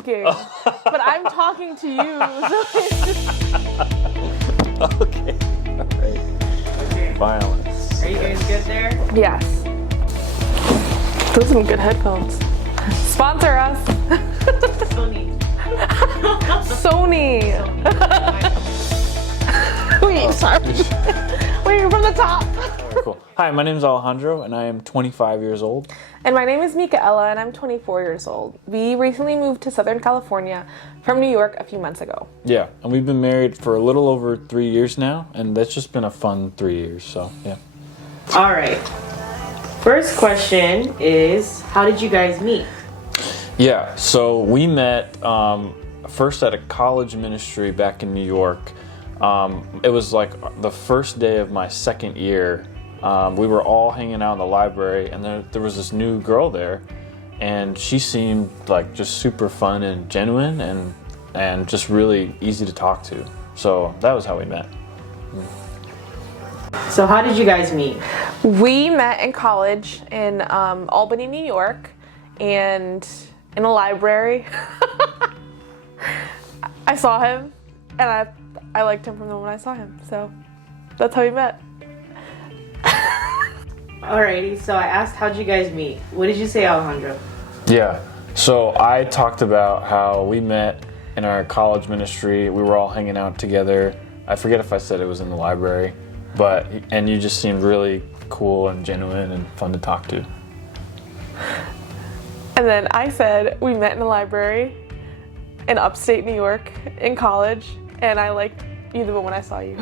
asking, but I'm talking to you. Okay. All right. Okay. Violence. Are you guys good there? Yes. Those are some good headphones. Sponsor us. Sony. Sony. Wait, sorry. Wait, from the top. Cool. Hi, my name is Alejandro, and I am 25 years old. And my name is MikaElla, and I'm 24 years old. We recently moved to Southern California from New York a few months ago. Yeah, and we've been married for a little over 3 years now, and that's just been a fun 3 years, so yeah. All right. First question is, how did you guys meet? Yeah, so we met first at a college ministry back in New York. It was like the first day of my second year. We were all hanging out in the library, and there was this new girl there, and she seemed like just super fun and genuine and just really easy to talk to. So that was how we met. So how did you guys meet? We met in college in Albany, New York, and in a library. I saw him, and I liked him from the moment I saw him. So that's how we met. Alrighty, so I asked how'd you guys meet. What did you say, Alejandro? Yeah, so I talked about how we met in our college ministry. We were all hanging out together. I forget if I said it was in the library, and you just seemed really cool and genuine and fun to talk to. And then I said we met in a library in upstate New York in college, and I liked you the moment I saw you.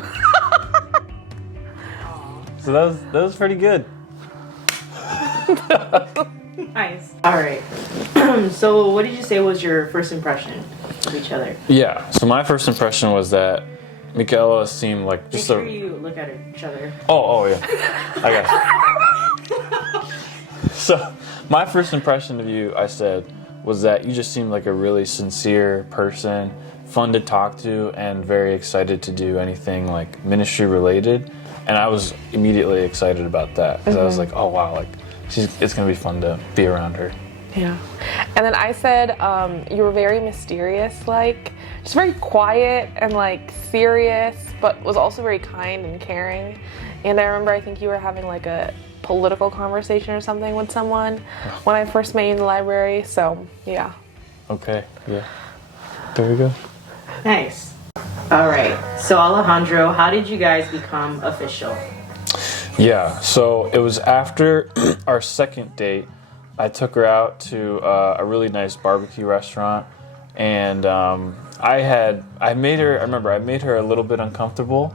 So that was pretty good. Nice. Alright. So what did you say was your first impression of each other? Yeah, so my first impression was that MikaElla seemed like Make just sure you look at each other. Oh yeah. I got you. So my first impression of you, I said, was that you just seemed like a really sincere person, fun to talk to, and very excited to do anything like ministry related. And I was immediately excited about that because I was like, oh wow, like it's gonna be fun to be around her. Yeah. And then I said you were very mysterious, like just very quiet and like serious, but was also very kind and caring. And I remember I think you were having like a political conversation or something with someone when I first met you in the library. So yeah. Okay. Yeah. There we go. Nice. Alright, so Alejandro, how did you guys become official? Yeah, so it was after our second date. I took her out to a really nice barbecue restaurant, and I made her a little bit uncomfortable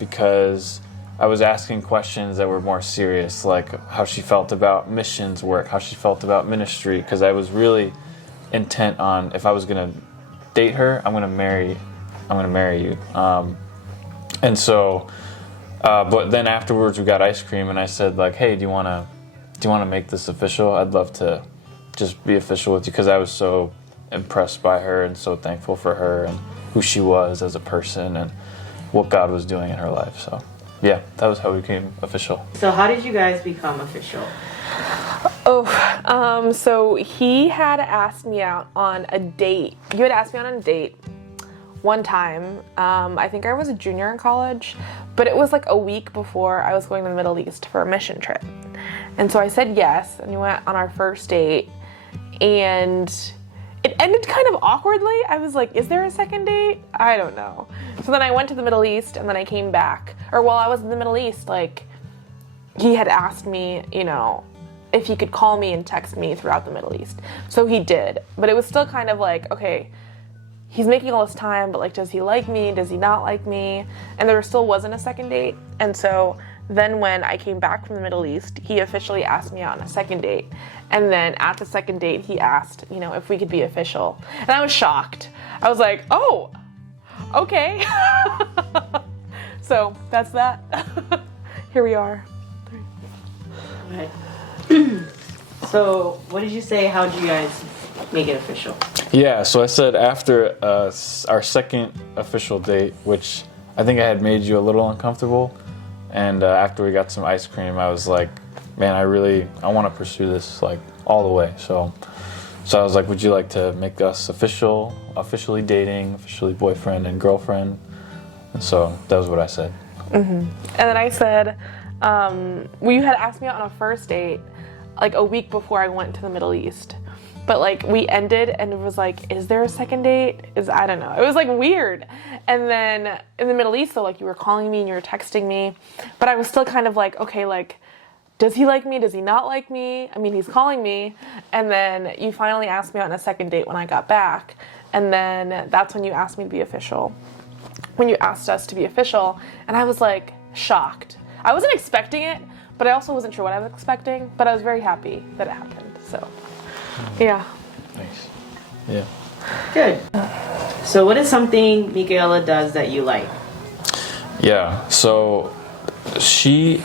because I was asking questions that were more serious, like how she felt about missions work, how she felt about ministry, because I was really intent on, if I was gonna date her, I'm gonna marry you. And so, but then afterwards we got ice cream, and I said like, hey, do you wanna make this official? I'd love to just be official with you, because I was so impressed by her and so thankful for her and who she was as a person and what God was doing in her life. So yeah, that was how we became official. So how did you guys become official? So he had asked me out on a date. You had asked me out on a date one time. I think I was a junior in college, but it was like a week before I was going to the Middle East for a mission trip. And so I said yes, and we went on our first date, and it ended kind of awkwardly. I was like, is there a second date? I don't know. So then I went to the Middle East, and then I came back. Or while I was in the Middle East, like, he had asked me, if he could call me and text me throughout the Middle East. So he did. But it was still kind of like, okay, he's making all this time, but like, does he like me? Does he not like me? And there still wasn't a second date. And so then when I came back from the Middle East, he officially asked me out on a second date. And then at the second date, he asked, if we could be official. And I was shocked. I was like, oh, okay. So that's that. Here we are. Okay. So what did you say? How did you guys make it official? Yeah, so I said after our second official date, which I think I had made you a little uncomfortable, and after we got some ice cream, I was like, man, I want to pursue this like all the way. So So I was like, would you like to make us officially dating, officially boyfriend and girlfriend? And so that was what I said. And then I said, well, you had asked me out on a first date like a week before I went to the Middle East. But like we ended and it was like, is there a second date? I don't know. It was like weird. And then in the Middle East, though, like you were calling me and you were texting me, but I was still kind of like, okay, like, does he like me? Does he not like me? I mean, he's calling me. And then you finally asked me out on a second date when I got back. And then that's when you asked me to be official. When you asked us to be official. And I was like shocked. I wasn't expecting it, but I also wasn't sure what I was expecting. But I was very happy that it happened. So, yeah. Nice. Yeah. Good. So what is something MikaElla does that you like? Yeah. So she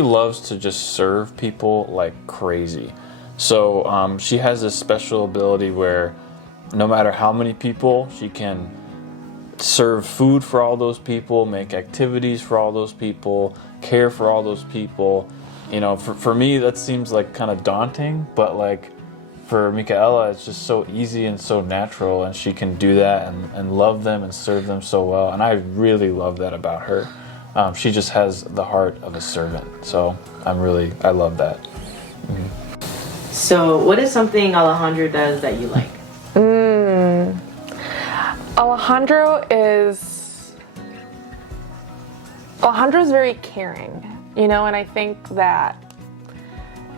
loves to just serve people like crazy. So she has this special ability where no matter how many people, she can serve food for all those people, make activities for all those people, care for all those people. You know, for me, that seems like kind of daunting, but like for MikaElla, it's just so easy and so natural, and she can do that and love them and serve them so well. And I really love that about her. She just has the heart of a servant. So I love that. Mm-hmm. So what is something Alejandro does that you like? Alejandro's very caring, you know, and I think that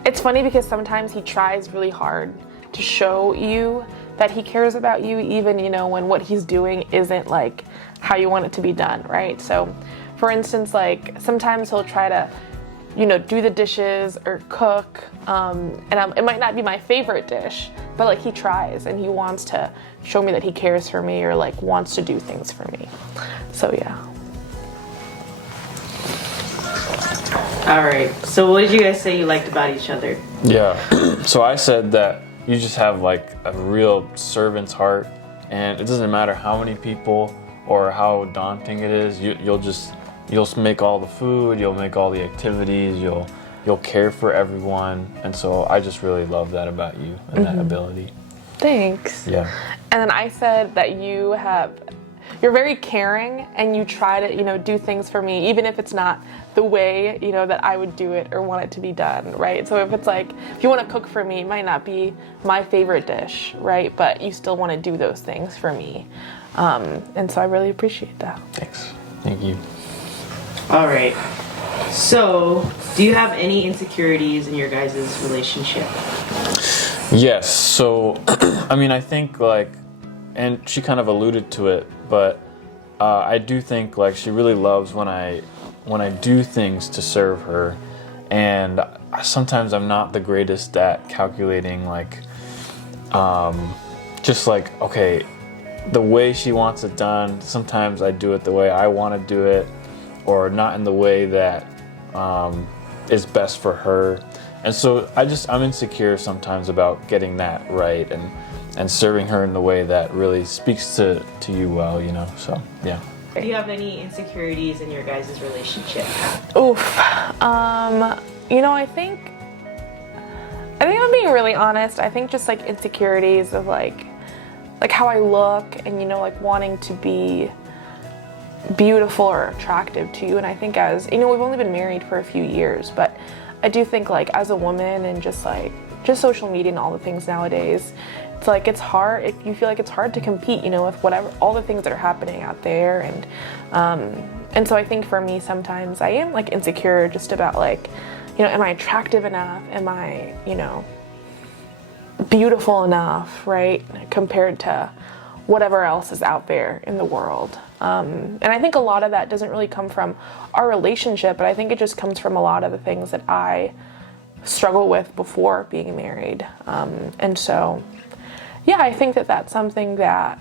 it's funny because sometimes he tries really hard to show you that he cares about you, even, you know, when what he's doing isn't like how you want it to be done, right? So for instance, like sometimes he'll try to, you know, do the dishes or cook, it might not be my favorite dish, but like he tries and he wants to show me that he cares for me or like wants to do things for me. So yeah. All right. So what did you guys say you liked about each other? Yeah. So I said that you just have like a real servant's heart, and it doesn't matter how many people or how daunting it is. You'll make all the food, you'll make all the activities, you'll care for everyone, and so I just really love that about you and that ability. Thanks. Yeah. And then I said that you're very caring and you try to, you know, do things for me, even if it's not the way, you know, that I would do it or want it to be done, right? So if it's like, if you want to cook for me, it might not be my favorite dish, right? But you still want to do those things for me. And so I really appreciate that. Thanks. Thank you. All right. So do you have any insecurities in your guys' relationship? Yes. So, I mean, I think like, and she kind of alluded to it, but I do think like she really loves when I do things to serve her, and sometimes I'm not the greatest at calculating like, just like, okay, the way she wants it done. Sometimes I do it the way I want to do it, or not in the way that is best for her. And so I'm insecure sometimes about getting that right and serving her in the way that really speaks to you well, you know, so yeah. Do you have any insecurities in your guys' relationship? Oof. You know, I think I'm being really honest. I think just like insecurities of like how I look and, you know, like wanting to be beautiful or attractive to you. And I think as, you know, we've only been married for a few years, but I do think like as a woman and just social media and all the things nowadays, it's like it's hard if you feel like it's hard to compete, you know, with whatever all the things that are happening out there, and so I think for me sometimes I am like insecure just about like, you know, am I attractive enough? Am I, you know, beautiful enough, right? Compared to whatever else is out there in the world. And I think a lot of that doesn't really come from our relationship, but I think it just comes from a lot of the things that I struggle with before being married. And so, yeah, I think that that's something that,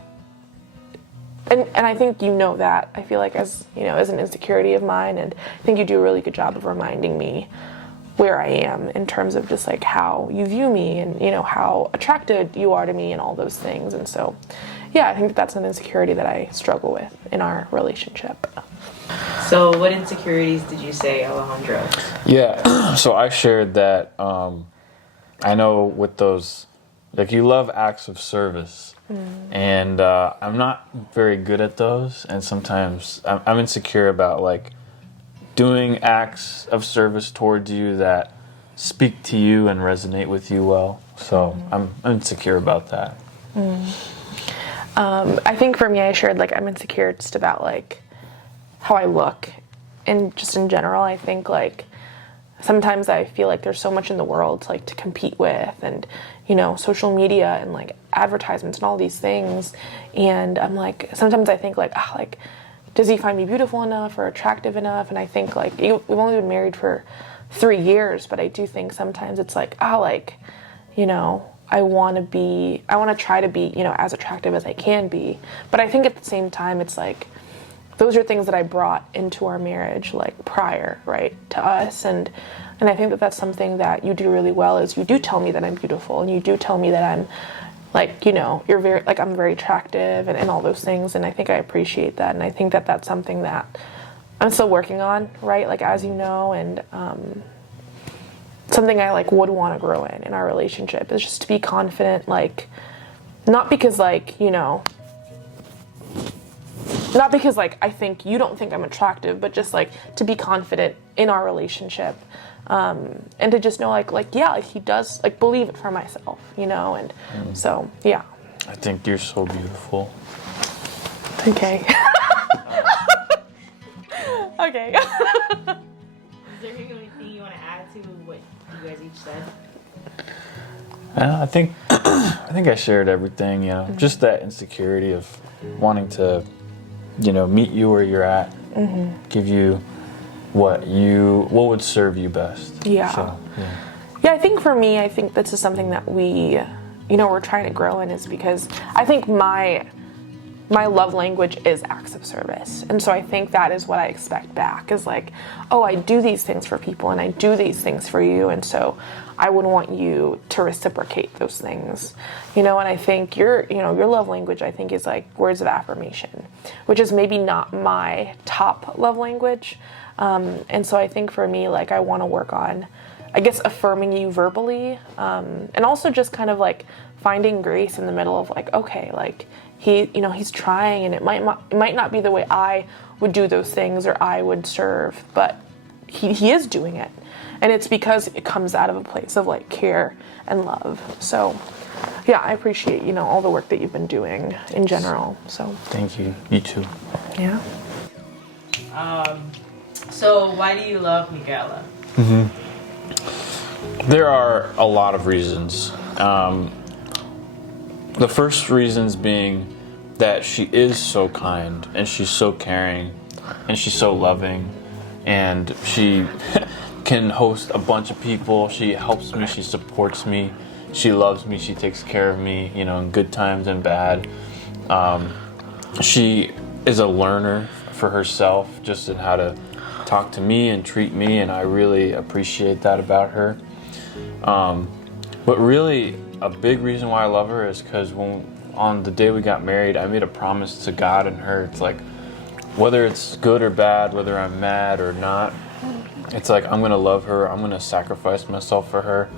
and I think you know that, I feel like as, you know, as an insecurity of mine, and I think you do a really good job of reminding me where I am in terms of just like how you view me and, you know, how attracted you are to me and all those things. And so, yeah, I think that's an insecurity that I struggle with in our relationship. So what insecurities did you say, Alejandro? Yeah, so I shared that I know with those Like you love acts of service. And I'm not very good at those. And sometimes I'm insecure about like doing acts of service towards you that speak to you and resonate with you well. So I'm insecure about that. I think for me, I shared like I'm insecure just about like how I look, and just in general, I think like sometimes I feel like there's so much in the world like to compete with, and you know, social media and like advertisements and all these things, and I'm like sometimes I think like like does he find me beautiful enough or attractive enough? And I think like we've only been married for 3 years, but I do think sometimes it's like like you know, I want to try to be, you know, as attractive as I can be. But I think at the same time, it's like, those are things that I brought into our marriage, like prior, right, to us. And I think that that's something that you do really well, is you do tell me that I'm beautiful, and you do tell me that I'm like, you know, you're very, like, I'm very attractive and all those things. And I think I appreciate that. And I think that that's something that I'm still working on, right, like, as you know, and, something I like would want to grow in our relationship is just to be confident, like not because like, you know, not because like I think you don't think I'm attractive, but just like to be confident in our relationship, and to just know like yeah, like he does, like believe it for myself, you know. And so yeah, I think you're so beautiful. okay. Okay. Is there anything you want to add to what you guys each said? I think I shared everything, you know, just that insecurity of wanting to, you know, meet you where you're at, give you what would serve you best. Yeah. So, Yeah, I think for me, I think this is something that we, you know, we're trying to grow in, is because I think my love language is acts of service. And so I think that is what I expect back, is like, oh, I do these things for people and I do these things for you. And so I would want you to reciprocate those things, you know. And I think your love language, I think, is like words of affirmation, which is maybe not my top love language. And so I think for me, like, I want to work on, I guess, affirming you verbally, and also just kind of like finding grace in the middle of like, okay, like he's trying, and it might not be the way I would do those things or I would serve, but he is doing it, and it's because it comes out of a place of like care and love. So yeah, I appreciate, you know, all the work that you've been doing in general. So thank you. You too. yeah. So why do you love MikaElla? There are a lot of reasons. The first reasons being that she is so kind, and she's so caring, and she's so loving, and she can host a bunch of people. She helps me, she supports me, she loves me, she takes care of me, you know, in good times and bad. She is a learner for herself, just in how to talk to me and treat me, and I really appreciate that about her. But really, a big reason why I love her is because on the day we got married, I made a promise to God and her. It's like, whether it's good or bad, whether I'm mad or not, it's like, I'm going to love her. I'm going to sacrifice myself for her.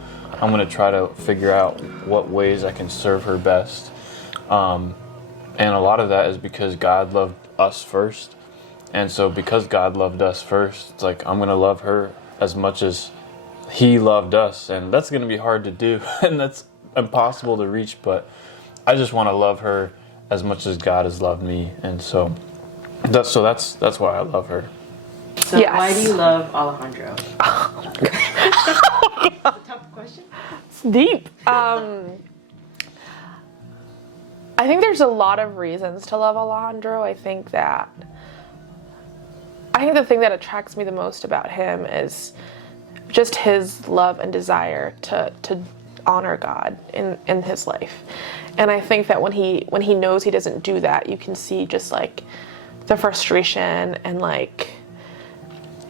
I'm going to try to figure out what ways I can serve her best. And a lot of that is because God loved us first. And so because God loved us first, it's like, I'm going to love her as much as he loved us. And that's going to be hard to do, and that's impossible to reach, but I just want to love her as much as God has loved me. And so that's why I love her. So Yes. why do you love Alejandro? That's a tough question. It's deep. I think there's a lot of reasons to love Alejandro. I think the thing that attracts me the most about him is just his love and desire to honor God in his life. And I think that when he knows he doesn't do that, you can see just like the frustration and like,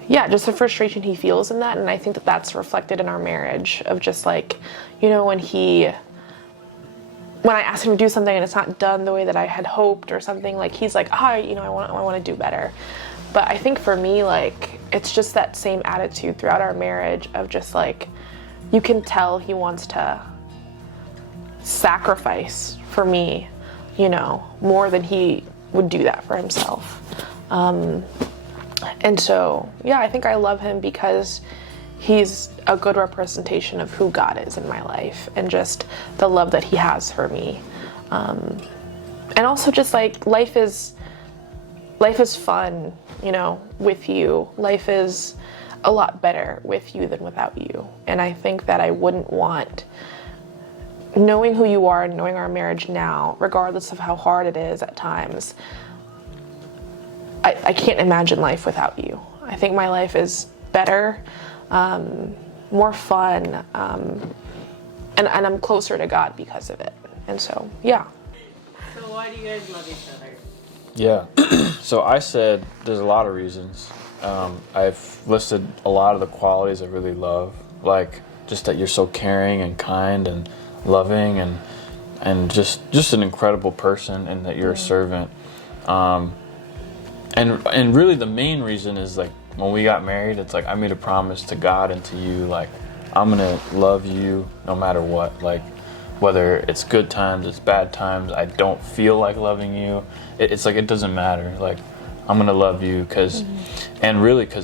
yeah, just the frustration he feels in that. And I think that that's reflected in our marriage, of just like, you know, when I ask him to do something and it's not done the way that I had hoped or something, like he's like, I want to do better. But I think for me, like, it's just that same attitude throughout our marriage of just like, you can tell he wants to sacrifice for me, more than he would do that for himself. And so, yeah, I think I love him because he's a good representation of who God is in my life and just the love that he has for me. And also just like life is fun, with you. Life is a lot better with you than without you. And I think that I wouldn't want, knowing who you are and knowing our marriage now, regardless of how hard it is at times, I can't imagine life without you. I think my life is better, more fun, and I'm closer to God because of it. And so, yeah. So why do you guys love each other? Yeah. So I said there's a lot of reasons. I've listed a lot of the qualities I really love, like just that you're so caring and kind and loving and just an incredible person, and that you're a servant. And really the main reason is like when we got married, it's like I made a promise to God and to you, like I'm gonna love you no matter what, like whether it's good times, it's bad times, I don't feel like loving you. It's like it doesn't matter. Like I'm gonna love you because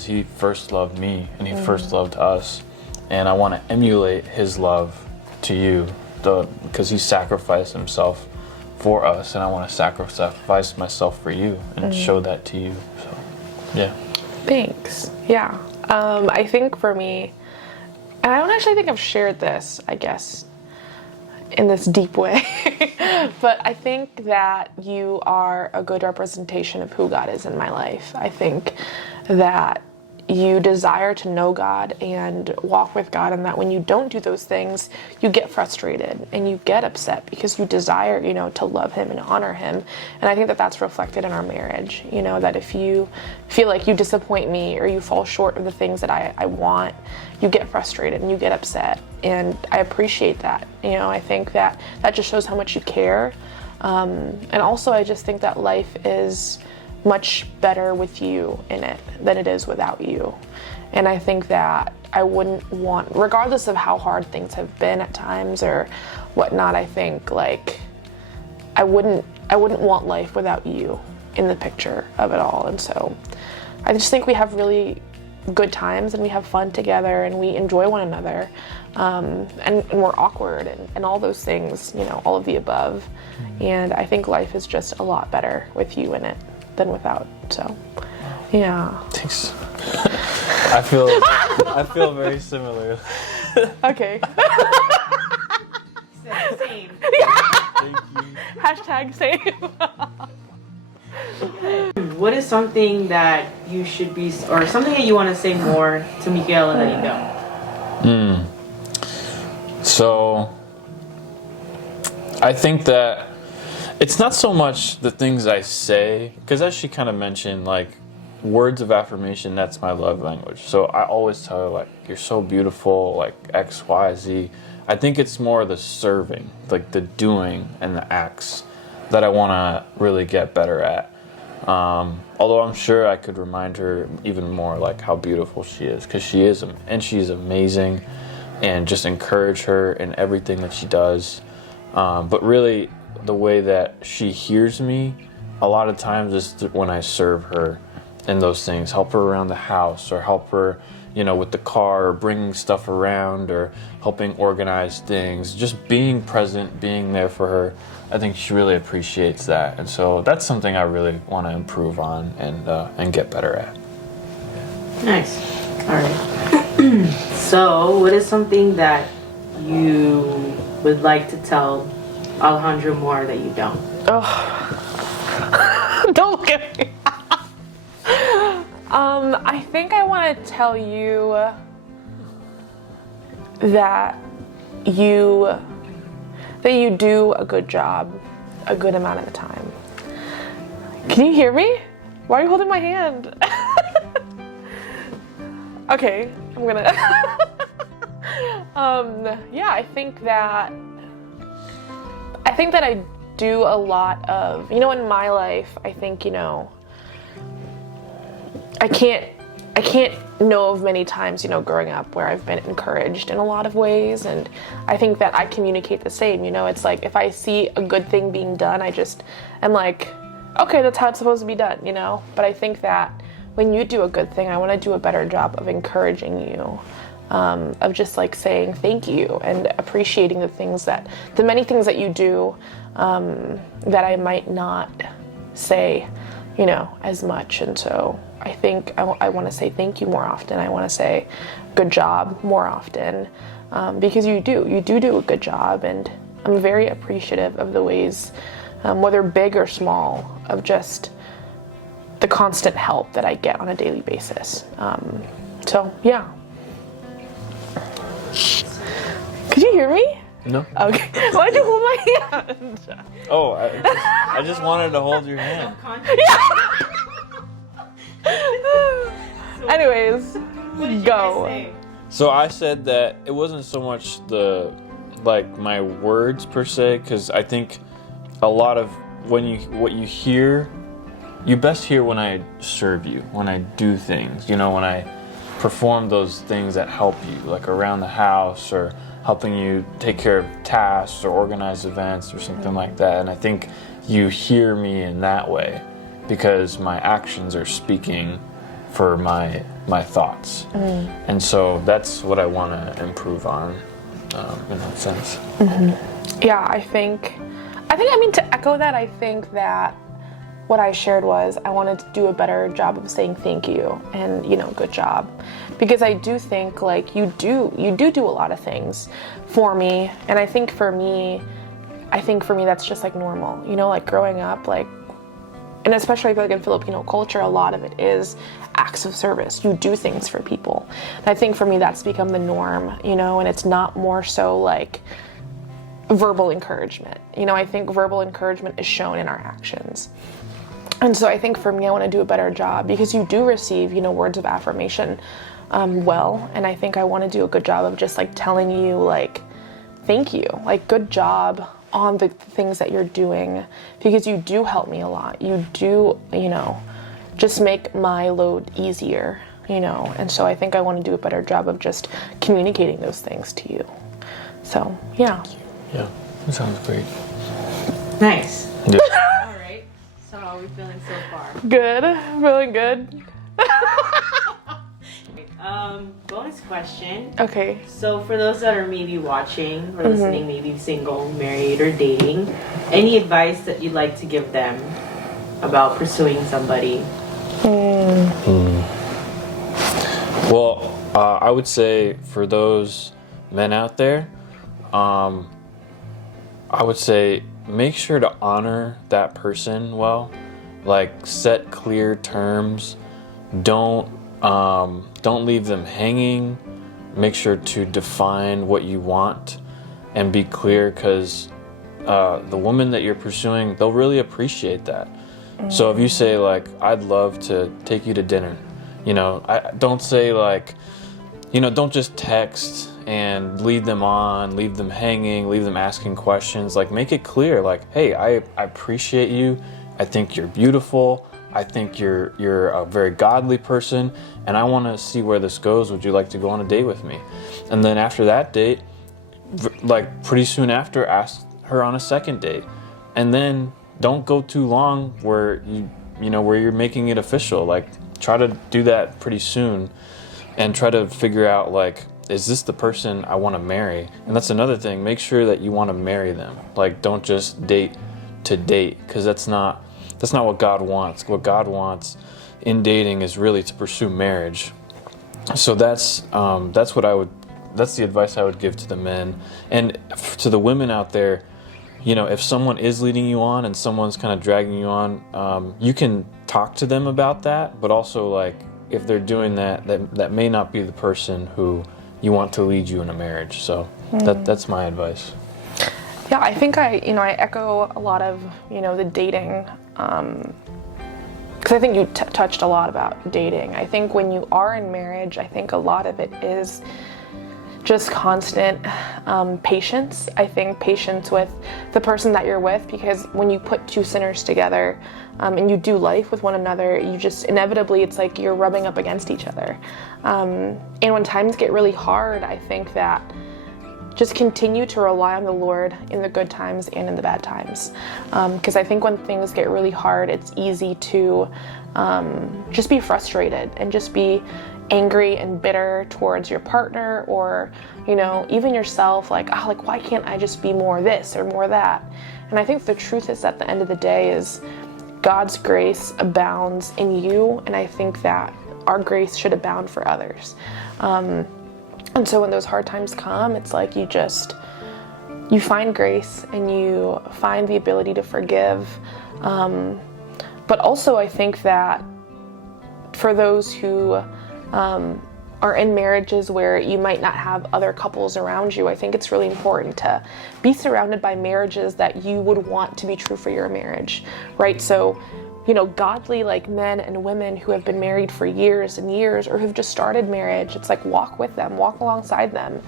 he first loved me and he first loved us, and I want to emulate his love to you, because he sacrificed himself for us, and I want to sacrifice myself for you and show that to you. So, yeah. Thanks. Yeah. I think for me, and I don't actually think I've shared this, I guess, in this deep way, but I think that you are a good representation of who God is in my life. I think that you desire to know God and walk with God, and that when you don't do those things, you get frustrated and you get upset because you desire, to love him and honor him. And I think that that's reflected in our marriage, that if you feel like you disappoint me or you fall short of the things that I want, you get frustrated and you get upset. And I appreciate that. I think that just shows how much you care. And also I just think that life is much better with you in it than it is without you. And I think that I wouldn't want, regardless of how hard things have been at times or whatnot, I think like I wouldn't want life without you in the picture of it all. And so I just think we have really good times and we have fun together and we enjoy one another, and we're awkward and all those things, all of the above. And I think life is just a lot better with you in it than without. So, yeah. Thanks. I feel very similar. Okay. Same. Thank you. Hashtag same. What is something that you should be, or something that you want to say more to MikaElla that you don't? So, I think that it's not so much the things I say, because as she kind of mentioned, like words of affirmation, that's my love language. So I always tell her like, you're so beautiful, like X, Y, Z. I think it's more the serving, like the doing and the acts that I want to really get better at. Although I'm sure I could remind her even more like how beautiful she is, because she is, and she's amazing, and just encourage her in everything that she does. But really, the way that she hears me a lot of times is when I serve her in those things, help her around the house, or help her, with the car, or bringing stuff around, or helping organize things, just being present, being there for her. I think she really appreciates that, and so that's something I really want to improve on and get better at. Nice. All right. So, what is something that you would like to tell Alejandro more that you don't? Oh, don't look at me. I think I want to tell you that you do a good job a good amount of the time. Can you hear me? Why are you holding my hand? Okay, I'm gonna. Yeah, I think that I do a lot of, in my life, I think, I can't I can't know of many times, growing up where I've been encouraged in a lot of ways, and I think that I communicate the same. It's like if I see a good thing being done, I just am like, okay, that's how it's supposed to be done, But I think that when you do a good thing, I want to do a better job of encouraging you, of just like saying thank you and appreciating the many things that you do, that I might not say, as much. And so I think I want to say thank you more often. I want to say good job more often, because you do a good job, and I'm very appreciative of the ways, whether big or small, of just the constant help that I get on a daily basis. So yeah. Could you hear me? No. Okay. Why'd you hold my hand? Oh, I just wanted to hold your hand. Anyways, What did you go. guys say? So I said that it wasn't so much my words per se, because I think a lot of what you hear, you best hear when I serve you, when I do things, when I perform those things that help you, like around the house, or helping you take care of tasks or organize events or something like that. And I think you hear me in that way because my actions are speaking for my thoughts. And so that's what I want to improve on, in that sense. Yeah, I think to echo that, I think that what I shared was I wanted to do a better job of saying thank you and, good job. Because I do think like you do a lot of things for me. And I think for me that's just like normal, like growing up, like, and especially I feel like in Filipino culture, a lot of it is acts of service. You do things for people. And I think for me that's become the norm, and it's not more so like verbal encouragement. I think verbal encouragement is shown in our actions. And so I think for me, I want to do a better job because you do receive, words of affirmation well. And I think I want to do a good job of just like telling you like, thank you, like good job on the things that you're doing, because you do help me a lot. You do, just make my load easier, and so I think I want to do a better job of just communicating those things to you. So, yeah. Yeah, that sounds great. Nice. Yeah. All right. So how are we feeling so far? Good. Feeling good. Bonus question. Okay. So for those that are maybe watching or listening, maybe single, married, or dating, any advice that you'd like to give them about pursuing somebody? Well, I would say for those men out there, I would say make sure to honor that person well. Like set clear terms. Don't leave them hanging. Make sure to define what you want and be clear, because the woman that you're pursuing, they'll really appreciate that. So if you say like, I'd love to take you to dinner, don't say like, don't just text and lead them on, leave them hanging, leave them asking questions. Like make it clear, like, hey, I appreciate you. I think you're beautiful. I think you're a very godly person, and I want to see where this goes. Would you like to go on a date with me? And then after that date, like pretty soon after, ask her on a second date. And then don't go too long where where you're making it official. Like try to do that pretty soon and try to figure out like, is this the person I want to marry? And that's another thing. Make sure that you want to marry them. Like don't just date to date, because that's not what God wants. What God wants in dating is really to pursue marriage. So that's the advice I would give to the men. And to the women out there, if someone is leading you on and someone's kind of dragging you on, you can talk to them about that, but also like if they're doing that may not be the person who you want to lead you in a marriage. So that's my advice. Yeah, I think I echo a lot of, the dating, because I think you touched a lot about dating. I think when you are in marriage, I think a lot of it is just constant patience. I think patience with the person that you're with, because when you put two sinners together and you do life with one another, you just inevitably, it's like you're rubbing up against each other. And when times get really hard, I think that just continue to rely on the Lord in the good times and in the bad times. Because I think when things get really hard, it's easy to just be frustrated and just be angry and bitter towards your partner, or, you know, even yourself, like, oh, like, why can't I just be more this or more that? And I think the truth is, at the end of the day, is God's grace abounds in you, and I think that our grace should abound for others. And so when those hard times come, it's like you find grace and you find the ability to forgive. But also I think that for those who are in marriages where you might not have other couples around you, I think it's really important to be surrounded by marriages that you would want to be true for your marriage, right? So, you know, godly like men and women who have been married for years and years, or who've just started marriage, it's like walk with them, walk alongside them,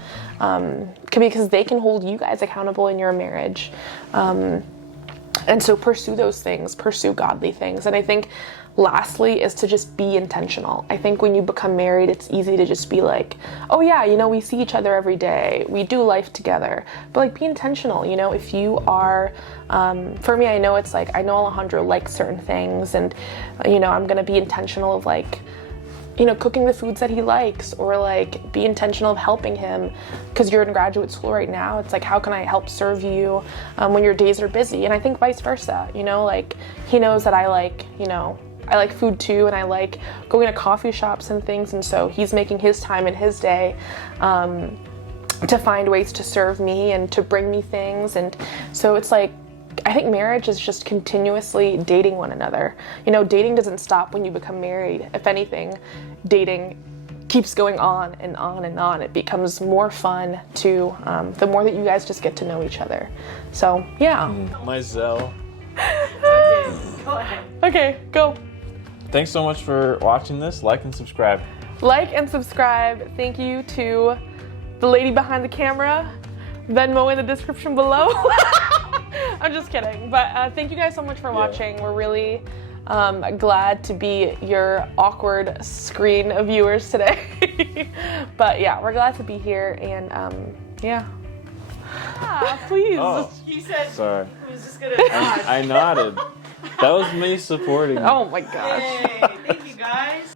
because they can hold you guys accountable in your marriage. And so pursue those things, pursue godly things. And I think lastly is to just be intentional. I think when you become married, it's easy to just be like, oh yeah, you know, we see each other every day, we do life together, but like, be intentional. You know, if you are, for me, I know it's like, I know Alejandro likes certain things, and, you know, I'm gonna be intentional of like, you know, cooking the foods that he likes, or like be intentional of helping him, because you're in graduate school right now. It's like, how can I help serve you when your days are busy? And I think vice versa, you know, like he knows that I like, you know, I like food too, and I like going to coffee shops and things, and so he's making his time in his day to find ways to serve me and to bring me things. And so it's like, I think marriage is just continuously dating one another. You know, dating doesn't stop when you become married. If anything, dating keeps going on and on and on. It becomes more fun too, the more that you guys just get to know each other. So yeah. My Zell. Go ahead. Okay, go. Thanks so much for watching this. Like and subscribe. Like and subscribe. Thank you to the lady behind the camera. Venmo in the description below. I'm just kidding. But thank you guys so much for watching. We're really glad to be your awkward screen viewers today. But yeah, we're glad to be here, and yeah. Please. Oh, You said sorry. it was just gonna nod. I nodded. That was me supporting. Oh my gosh. Yay. Thank you guys.